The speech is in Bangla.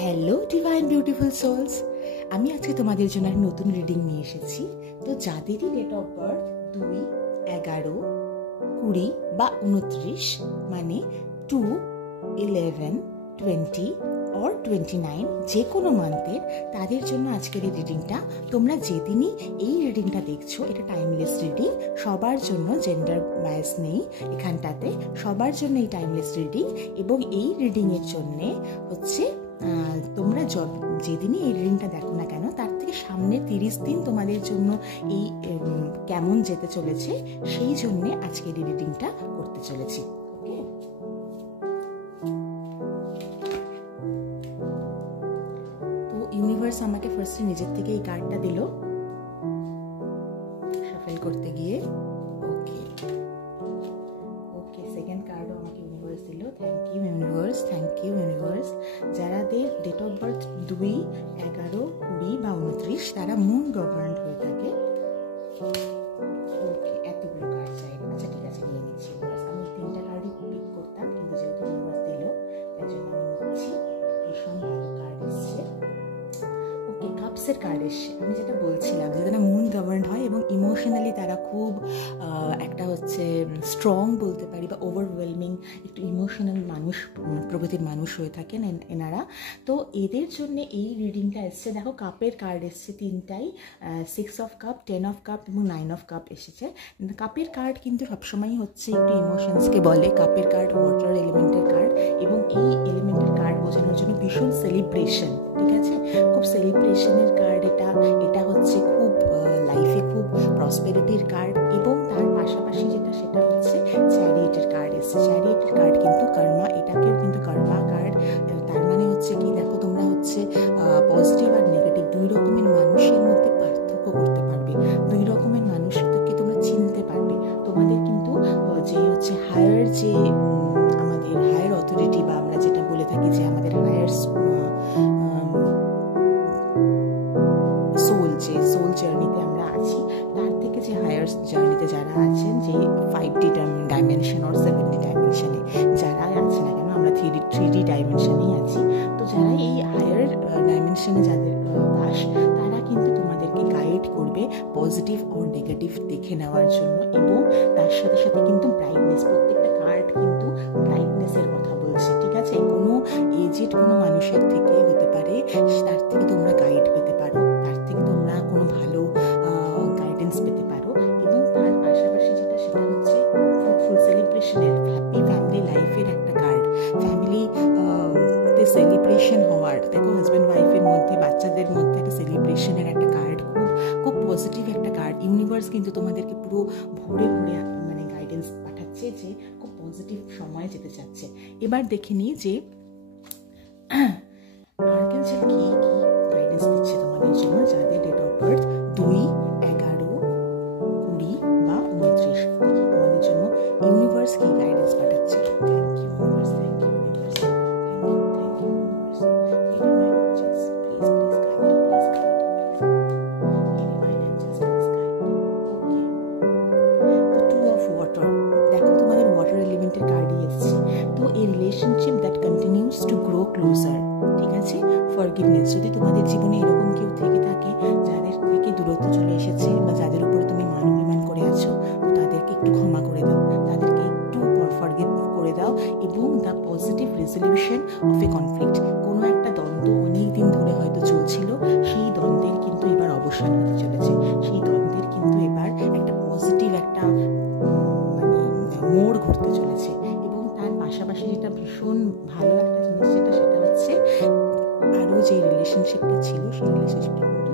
হ্যালো ডিভাইন বিউটিফুল সোলস, আমি আজকে তোমাদের জন্য একটা নতুন রিডিং নিয়ে এসেছি। তো যাদেরই ডেট অফ বার্থ 2, 11, 20 বা 29 মানে 2, 11, 20 or 29 যে কোনো মান্থের, তাদের জন্য আজকের এই রিডিংটা। তোমরা যেদিনই এই রিডিংটা দেখছো, এটা টাইমলেস রিডিং, সবার জন্য, জেন্ডার বায়াস নেই এখানটাতে, সবার জন্য এই টাইমলেস রিডিং। এবং এই রিডিংয়ের জন্যে হচ্ছে তোমরা যেদিনই এই রিডিংটা দেখো না কেন, তার থেকে সামনের 30 দিন তোমাদের জন্য এই কেমন যেতে চলেছে, সেই জন্যে আজকের এই রিডিংটা করতে চলেছি। ওকে, তো ইউনিভার্স আমাকে ফার্স্টে নিজের থেকে এই কার্ডটা দিল শাফেল করতে গিয়ে। ওকে ওকে, সেকেন্ড কার্ডও আমাকে ইউনিভার্স দিল। Thank you universe, thank you universe. যারাদের ডেট অফ বার্থ 2, 11, 20 বা 29, তারা মুন গভর্নড হয়ে থাকে। ওকে, এতগুলো কার্ড চাই। আচ্ছা ঠিক আছে, নিয়ে নিচ্ছি। আমি 3টা কার্ডই পিক করতাম, কিন্তু যেহেতু ইউনিভার্স দিল তাই জন্য আমি নিচ্ছি। ভীষণ ভালো কার্ড এসছে। ওকে, কাপসের কার্ড এসছে। আমি যেটা বলছিলাম, যে তারা মুন গভর্নড হয় এবং ইমোশনালি তারা খুব একটা হচ্ছে স্ট্রং বলতে পারি, বা ওভারওয়েলমিং, একটু ইমোশনাল মানুষ, প্রকৃতির মানুষ হয়ে থাকেন এনারা। তো এদের জন্য এই রিডিংটা এসছে। দেখো, কাপের কার্ড এসছে 3টাই, 6 অফ কাপ, 10 অফ কাপ এবং 9 অফ কাপ এসেছে। কাপের কার্ড কিন্তু সবসময় হচ্ছে একটু ইমোশনসকে বলে। কাপের কার্ড ওয়াটার এলিমেন্টের কার্ড, এবং এই এলিমেন্টের কার্ড বোঝানোর জন্য ভীষণ সেলিব্রেশন, ঠিক আছে, খুব সেলিব্রেশনের কার্ড এটা। এটা হচ্ছে খুব লাইফে খুব প্রসপেরিটির কার্ড। এবং তার পাশাপাশি যেটা, সেটা হচ্ছে চ্যারিয়েটের কার্ড এসছে। চ্যারিয়েটের কার্ড কিন্তু কর্মা, এটাকেও কিন্তু কর্মা কার্ড। তার মানে হচ্ছে কি, দেখো তোমরা হচ্ছে পজিটিভ আর নেগেটিভ দুই রকমের মানুষের মধ্যে পার্থক্য করতে পারবে, দুই রকমের মানুষকে তোমরা চিনতে পারবে। তোমাদের কিন্তু যে হচ্ছে হায়ার, যে আমাদের হায়ার অথরিটি, বা আমরা যেটা বলে থাকি যে আমাদের হায়ার সোল জার্নিতে আমরা আছি, তার থেকে যে হায়ার জার্নিতে যারা আছেন, যে 5D ডাইমেনশন আর 7D ডাইমেনশনে যারা আছে না কেন, আমরা 3D ডাইমেনশনেই আছি। তো যারা এই হায়ার ডাইমেনশনে যাদের বাস, তারা কিন্তু তোমাদেরকে গাইড করবে পজিটিভ ও নেগেটিভ দেখে নেওয়ার জন্য। এবং তার সাথে সাথে কিন্তু ব্রাইটনেস, প্রত্যেকটা কার্ড কিন্তু ব্রাইটনেসের কথা বলছে, ঠিক আছে। কোনো এজেড কোনো মানুষের থেকে হতে পারে, তার থেকে তোমরা গাইড পেতে পারো, তার থেকে তোমরা কোনো ভালো গাইডেন্স পেতে পারো। এবং তার পাশাপাশি যেটা, সেটা হচ্ছে ফ্রুটফুল সেলিব্রেশনের, হ্যাপি ফ্যামিলি লাইফের একটা কার্ড। ফ্যামিলি তে সেলিব্রেশন হওয়ার, দেখো হাজব্যান্ড ওয়াইফের মধ্যে, বাচ্চাদের মধ্যে একটা সেলিব্রেশনের একটা কার্ড, খুব খুব পজিটিভ একটা কার্ড। ইউনিভার্স কিন্তু তোমাদেরকে পুরো ভরে ভরে মানে গাইডেন্স পাঠাচ্ছে, যে খুব পজিটিভ সময় যেতে চাচ্ছে। এবার দেখে নিই যে আর্কেঞ্জেল কি কি গাইডেন্স দিচ্ছে তোমাদের জন্য, যাদের ডেট অফ বার্থ 2, 11, 20 বা 29। তোমাদের জন্য ইউনিভার্স কি গাইডেন্স পাঠাচ্ছে। Thank you universe, thank you universe, thank you universe. Divine angels, please please guide, please guide, please divine angels, please guide. Okay, তো 2 অফ ওয়াটার, দেখো তোমাদের ওয়াটার এলিমেন্টের কার্ডই এসছে। তো এই relationship that continues to grow closer, ঠিক আছে। ফরগিভনেস, যদি তোমাদের জীবনে এরকম কেউ থেকে থাকে যাদের থেকে দূরত্ব চলে এসেছে, বা যাদের উপরে তুমি মান অভিমান করে আছো, তো তাদেরকে একটু ক্ষমা করে দাও, তাদেরকে একটু ফরগিভ করে দাও। এবং the positive resolution of A conflict, কোনো একটা দ্বন্দ্ব অনেক দিন ধরে হয়তো চলছিল, সেই দ্বন্দ্বের কিন্তু এবার অবসান হতে চলেছে। সেই দ্বন্দ্বের কিন্তু এবার একটা পজিটিভ একটা মানে মোড় ঘুরতে চলেছে। এবং তার পাশাপাশি যেটা ভীষণ ভালো একটা জিনিস, যেটা সেটা হচ্ছে আরও যে রিলেশনশিপটা ছিল, সেই রিলেশনশিপটা কিন্তু